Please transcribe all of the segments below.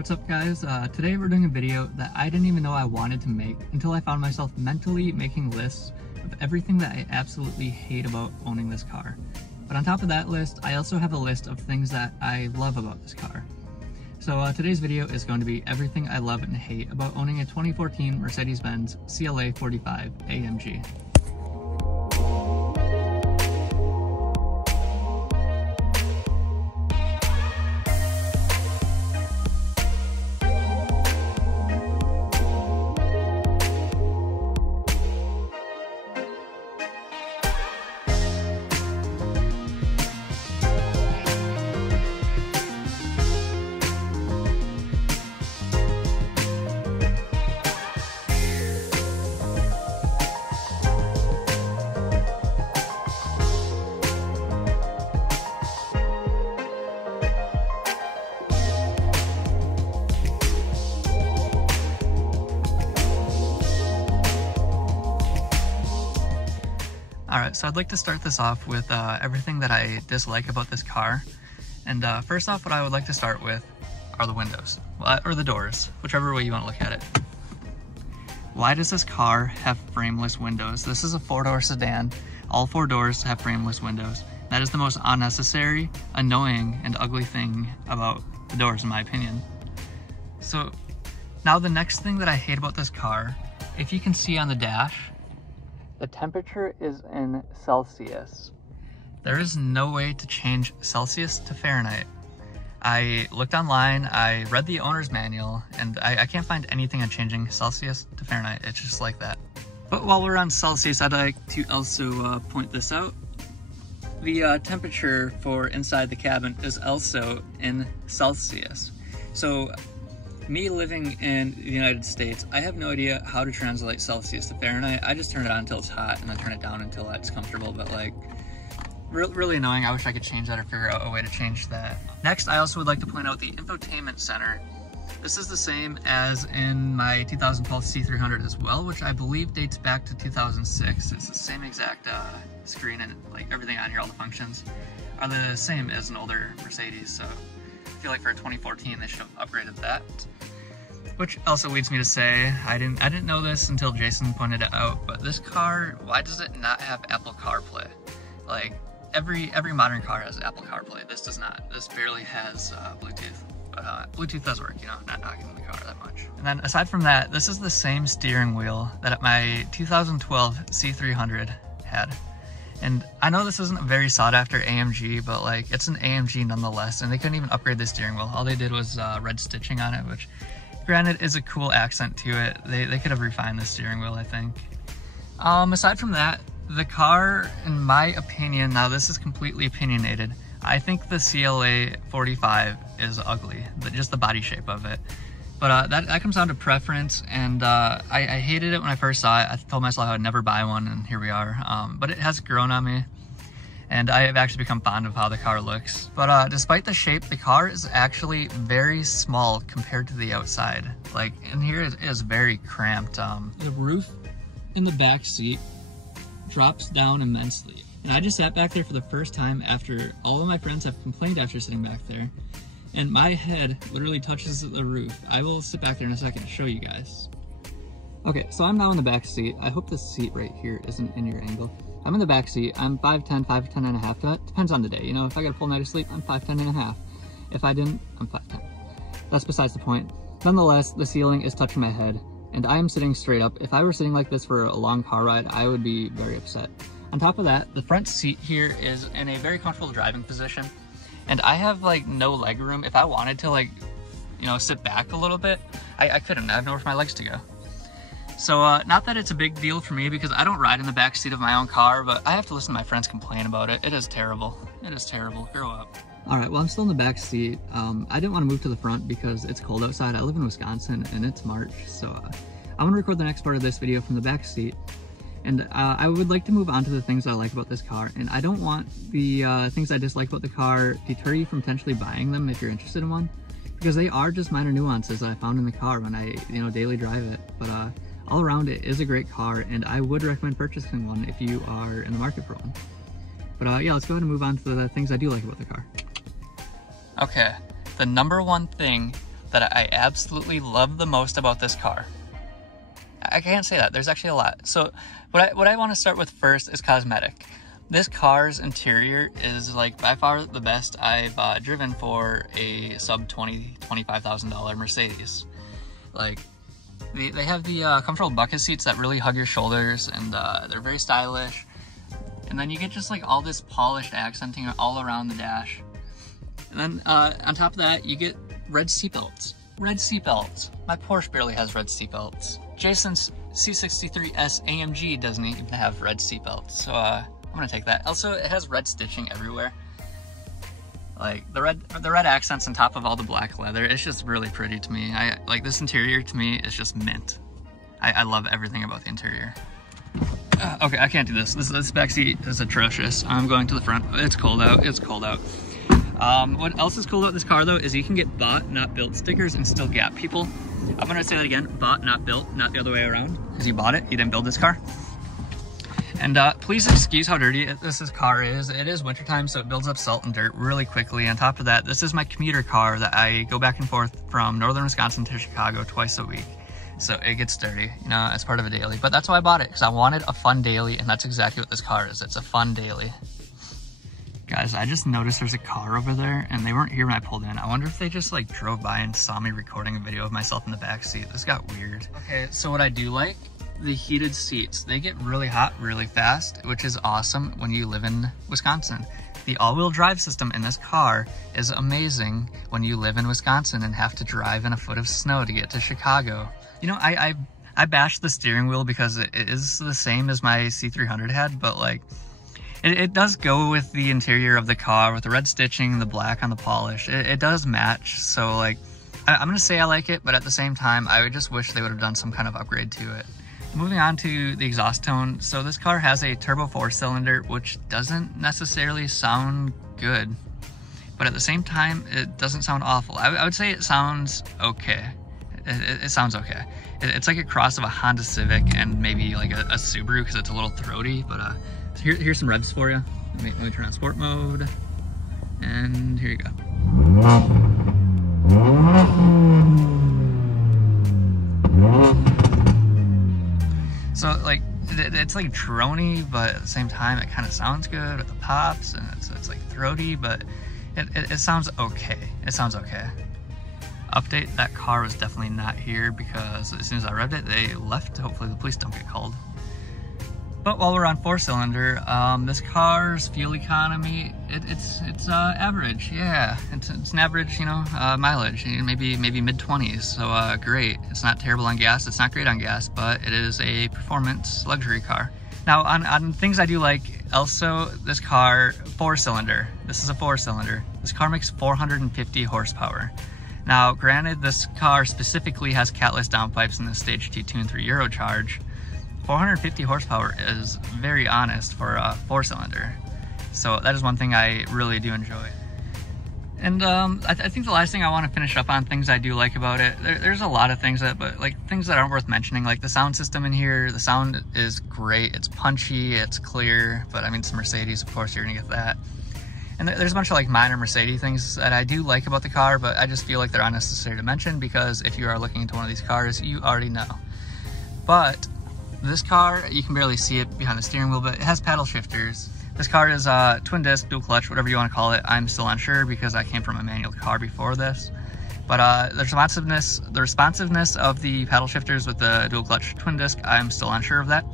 what's up guys? Today we're doing a video that I didn't even know I wanted to make until I found myself mentally making lists of everything that I absolutely hate about owning this car. But on top of that list, I also have a list of things that I love about this car. So today's video is going to be everything I love and hate about owning a 2014 Mercedes-Benz CLA45 AMG. Alright, so I'd like to start this off with everything that I dislike about this car. And first off, what I would like to start with are the windows, or the doors, whichever way you want to look at it. Why does this car have frameless windows? This is a four-door sedan. All four doors have frameless windows. That is the most unnecessary, annoying, and ugly thing about the doors, in my opinion. So now the next thing that I hate about this car, if you can see on the dash, the temperature is in Celsius. There is no way to change Celsius to Fahrenheit. I looked online, I read the owner's manual, and I can't find anything on changing Celsius to Fahrenheit. It's just like that. But while we're on Celsius, I'd like to also point this out. The temperature for inside the cabin is also in Celsius. So me living in the United States, I have no idea how to translate Celsius to Fahrenheit. I just turn it on until it's hot and then turn it down until it's comfortable, but like, really annoying. I wish I could change that or figure out a way to change that. Next, I also would like to point out the infotainment center. This is the same as in my 2012 C300 as well, which I believe dates back to 2006. It's the same exact screen, and like everything on here, all the functions are the same as an older Mercedes, so I feel like for 2014 they should have upgraded that. Which also leads me to say, I didn't know this until Jason pointed it out, but this car, why does it not have Apple CarPlay? Like, every modern car has Apple CarPlay. This does not. This barely has Bluetooth. But Bluetooth does work, you know, not knocking the car that much. And then aside from that, this is the same steering wheel that my 2012 C300 had. And I know this isn't a very sought after AMG, but like, it's an AMG nonetheless, and they couldn't even upgrade this steering wheel. All they did was red stitching on it, which granted is a cool accent to it. They could have refined the steering wheel, I think. Aside from that, the car, in my opinion, now this is completely opinionated, I think the CLA45 is ugly, just the body shape of it. But that comes down to preference, and I hated it when I first saw it. I told myself I would never buy one, and here we are. But it has grown on me, and I have actually become fond of how the car looks. But despite the shape, the car is actually very small compared to the outside. Like, in here it is very cramped. The roof in the back seat drops down immensely. And I just sat back there for the first time after all of my friends have complained after sitting back there. And my head literally touches the roof. I will sit back there in a second and show you guys. Okay, so I'm now in the back seat. I hope this seat right here isn't in your angle. I'm in the back seat. I'm 5'10", 5'10 and a half. That depends on the day. You know, if I got a full night of sleep, I'm 5'10 and a half. If I didn't, I'm 5'10. That's besides the point. Nonetheless, the ceiling is touching my head, and I am sitting straight up. If I were sitting like this for a long car ride, I would be very upset. On top of that, the front seat here is in a very comfortable driving position, and I have like no leg room. If I wanted to, like, you know, sit back a little bit, I couldn't. I have nowhere for my legs to go. So not that it's a big deal for me because I don't ride in the back seat of my own car, but I have to listen to my friends complain about it. It is terrible. It is terrible. Grow up. All right, well, I'm still in the back seat. I didn't want to move to the front because it's cold outside. I live in Wisconsin and it's March, so I'm gonna record the next part of this video from the back seat. And I would like to move on to the things I like about this car, and I don't want the things I dislike about the car deter you from potentially buying them if you're interested in one, because they are just minor nuances that I found in the car when I, you know, daily drive it. But all around, it is a great car, and I would recommend purchasing one if you are in the market for one. But yeah, let's go ahead and move on to the things I do like about the car. Okay, the number one thing that I absolutely love the most about this car? I can't say that. There's actually a lot. So what I want to start with first is cosmetic. This car's interior is like by far the best I've driven for a sub $25,000 Mercedes. Like they have the comfortable bucket seats that really hug your shoulders, and they're very stylish. And then you get just like all this polished accenting all around the dash. And then on top of that, you get red seatbelts. Red seatbelts. My Porsche barely has red seatbelts. Jason's C63S AMG doesn't even have red seatbelts. So I'm gonna take that. Also, it has red stitching everywhere. Like the red accents on top of all the black leather. It's just really pretty to me. I like this interior. To me, it's just mint. I love everything about the interior. Okay, I can't do this. This back seat is atrocious. I'm going to the front. It's cold out. It's cold out. What else is cool about this car though is you can get bought, not built stickers and still gap people. I'm gonna say that again, bought, not built, not the other way around, because you bought it, you didn't build this car. And please excuse how dirty this car is. It is wintertime, so it builds up salt and dirt really quickly. On top of that, this is my commuter car that I go back and forth from northern Wisconsin to Chicago twice a week. So it gets dirty, you know, as part of a daily. But that's why I bought it, because I wanted a fun daily, and that's exactly what this car is. It's a fun daily. Guys, I just noticed there's a car over there, and they weren't here when I pulled in. I wonder if they just like drove by and saw me recording a video of myself in the back seat. This got weird. Okay, so what I do like, the heated seats. They get really hot really fast, which is awesome when you live in Wisconsin. The all-wheel drive system in this car is amazing when you live in Wisconsin and have to drive in a foot of snow to get to Chicago. You know, I bashed the steering wheel because it is the same as my C300 had, but like, it does go with the interior of the car with the red stitching, the black on the polish. It does match, so like, I'm gonna say I like it, but at the same time, I would just wish they would have done some kind of upgrade to it. Moving on to the exhaust tone. So this car has a turbo 4-cylinder, which doesn't necessarily sound good, but at the same time, it doesn't sound awful. I would say it sounds okay. It sounds okay. It's like a cross of a Honda Civic and maybe like a Subaru, because it's a little throaty, but here's some revs for you. Let me turn on sport mode, and here you go. So like, it's like droney, but at the same time, it kind of sounds good with the pops, and it's like throaty, but it sounds okay. It sounds okay. Update, that car was definitely not here because as soon as I revved it, they left. Hopefully the police don't get called. But while we're on 4-cylinder, this car's fuel economy, it's average. Yeah, it's an average, you know, mileage, maybe mid-20s. So great. It's not terrible on gas. It's not great on gas, but it is a performance luxury car. Now on things I do like, also this car, 4-cylinder. This is a 4-cylinder. This car makes 450 horsepower. Now, granted, this car specifically has catless downpipes in the Stage T Tune 3 Eurocharge. 450 horsepower is very honest for a 4-cylinder. So that is one thing I really do enjoy. And I think the last thing I want to finish up on things I do like about it, there's a lot of things but like things that aren't worth mentioning, like the sound system in here. The sound is great. It's punchy, it's clear, but I mean, it's Mercedes, of course you're gonna get that. And there's a bunch of like minor Mercedes things that I do like about the car, but I just feel like they're unnecessary to mention because if you are looking into one of these cars, you already know. But this car, you can barely see it behind the steering wheel, but it has paddle shifters. This car is twin disc, dual clutch, whatever you want to call it. I'm still unsure because I came from a manual car before this. But the responsiveness of the paddle shifters with the dual clutch twin disc, I'm still unsure of that.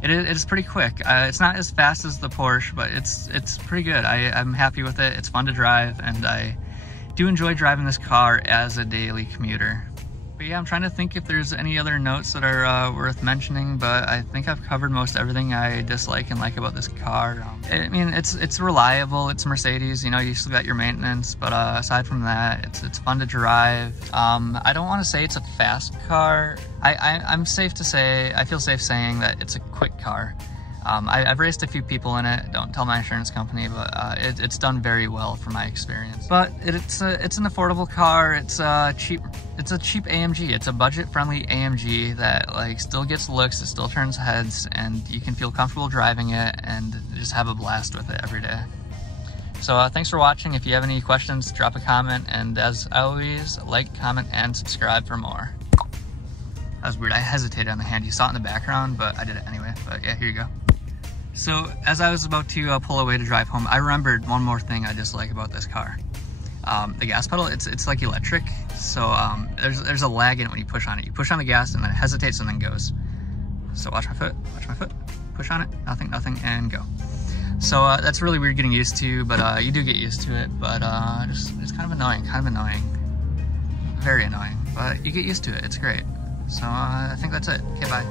It is pretty quick. It's not as fast as the Porsche, but it's pretty good. I'm happy with it. It's fun to drive, and I do enjoy driving this car as a daily commuter. But yeah, I'm trying to think if there's any other notes that are worth mentioning, but I think I've covered most everything I dislike and like about this car. I mean, it's reliable, it's Mercedes, you know, you still got your maintenance, but aside from that, it's fun to drive. I don't want to say it's a fast car. I'm safe to say, I feel safe saying that it's a quick car. I've raced a few people in it, don't tell my insurance company, but it's done very well from my experience. But it's an affordable car, it's a cheap AMG, it's a budget-friendly AMG that like still gets looks, it still turns heads, and you can feel comfortable driving it and just have a blast with it every day. So thanks for watching. If you have any questions, drop a comment, and as always, like, comment, and subscribe for more. That was weird. I hesitated on the hand. You saw it in the background, but I did it anyway. But yeah, here you go. So as I was about to pull away to drive home, I remembered one more thing I dislike about this car. The gas pedal, it's like electric, so there's a lag in it when you push on it. You push on the gas and then it hesitates and then goes. So watch my foot, push on it, nothing, and go. So that's really weird getting used to, but you do get used to it, but it's kind of annoying, very annoying, but you get used to it, it's great. So I think that's it. Okay, bye.